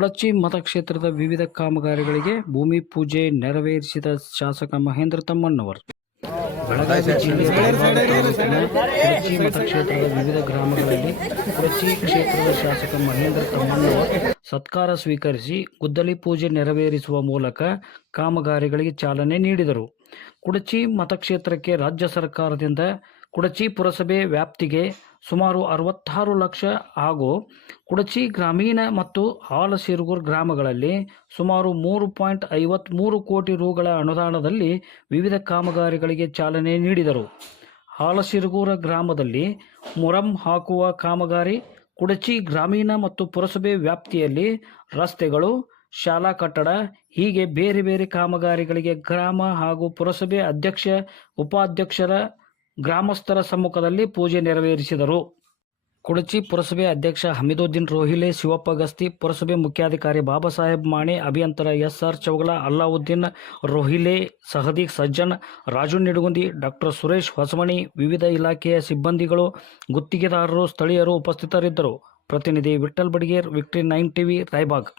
ಕೊಳಚಿ ಮತಕ್ಷೇತ್ರದ ವಿವಿಧ ಕಾಮಗಾರಿಗಳಿಗೆ ಭೂಮಿ ಪೂಜೆ ನೆರವೇರಿಸಿದ ಶಾಸಕ ಮಹೇಂದ್ರ ತಮ್ಮಣ್ಣವರ್. ಬೆಳಗಾವಿ ಕೊಡಚಿ ಮತಕ್ಷೇತ್ರದ ವಿವಿಧ ಗ್ರಾಮಗಳಲ್ಲಿ ಕೊಳಚಿ ಕ್ಷೇತ್ರದ ಶಾಸಕ ಮಹೇಂದ್ರ ತಮ್ಮಣ್ಣವರ್ ಸತ್ಕಾರ ಸ್ವೀಕರಿಸಿ ಗುದ್ದಲಿ ಪೂಜೆ ನೆರವೇರಿಸುವ ಮೂಲಕ ಕಾಮಗಾರಿಗಳಿಗೆ ಚಾಲನೆ ನೀಡಿದರು. ಕುಡಚಿ ಮತಕ್ಷೇತ್ರಕ್ಕೆ ರಾಜ್ಯ ಸರ್ಕಾರದಿಂದ ಕುಡಚಿ ಪುರಸಭೆ ವ್ಯಾಪ್ತಿಗೆ ಸುಮಾರು ಅರವತ್ತಾರು ಲಕ್ಷ ಹಾಗೂ ಕುಡಚಿ ಗ್ರಾಮೀಣ ಮತ್ತು ಹಾಲಸಿರುಗೂರು ಗ್ರಾಮಗಳಲ್ಲಿ ಸುಮಾರು ಮೂರು ಪಾಯಿಂಟ್ ಐವತ್ತ್ಮೂರು ಕೋಟಿ ರುಗಳ ಅನುದಾನದಲ್ಲಿ ವಿವಿಧ ಕಾಮಗಾರಿಗಳಿಗೆ ಚಾಲನೆ ನೀಡಿದರು. ಹಾಲಸಿರುಗೂರ ಗ್ರಾಮದಲ್ಲಿ ಮೊರಂ ಹಾಕುವ ಕಾಮಗಾರಿ, ಕುಡಚಿ ಗ್ರಾಮೀಣ ಮತ್ತು ಪುರಸಭೆ ವ್ಯಾಪ್ತಿಯಲ್ಲಿ ರಸ್ತೆಗಳು, ಶಾಲಾ ಕಟ್ಟಡ, ಹೀಗೆ ಬೇರೆ ಬೇರೆ ಕಾಮಗಾರಿಗಳಿಗೆ ಗ್ರಾಮ ಹಾಗೂ ಪುರಸಭೆ ಅಧ್ಯಕ್ಷ, ಉಪಾಧ್ಯಕ್ಷರ ಗ್ರಾಮಸ್ಥರ ಸಮ್ಮುಖದಲ್ಲಿ ಪೂಜೆ ನೆರವೇರಿಸಿದರು. ಕುಡಚಿ ಪುರಸಭೆ ಅಧ್ಯಕ್ಷ ಹಮೀದುದ್ದೀನ್ ರೋಹಿಲೆ, ಶಿವಪ್ಪ ಗಸ್ತಿ, ಪುರಸಭೆ ಮುಖ್ಯಾಧಿಕಾರಿ ಬಾಬಾ ಸಾಹೇಬ್ ಮಾಣೆ, ಅಭಿಯಂತರ S R Chougala, Allauddin Rohile Sadiq Sajjan, Raju Nidugundi, doctor Suresh Hosamani, ವಿವಿಧ ಇಲಾಖೆಯ ಸಿಬ್ಬಂದಿಗಳು, ಗುತ್ತಿಗೆದಾರರು, ಸ್ಥಳೀಯರು ಉಪಸ್ಥಿತರಿದ್ದರು. ಪ್ರತಿನಿಧಿ Vithal Badiger, victory nine TV, Raybag.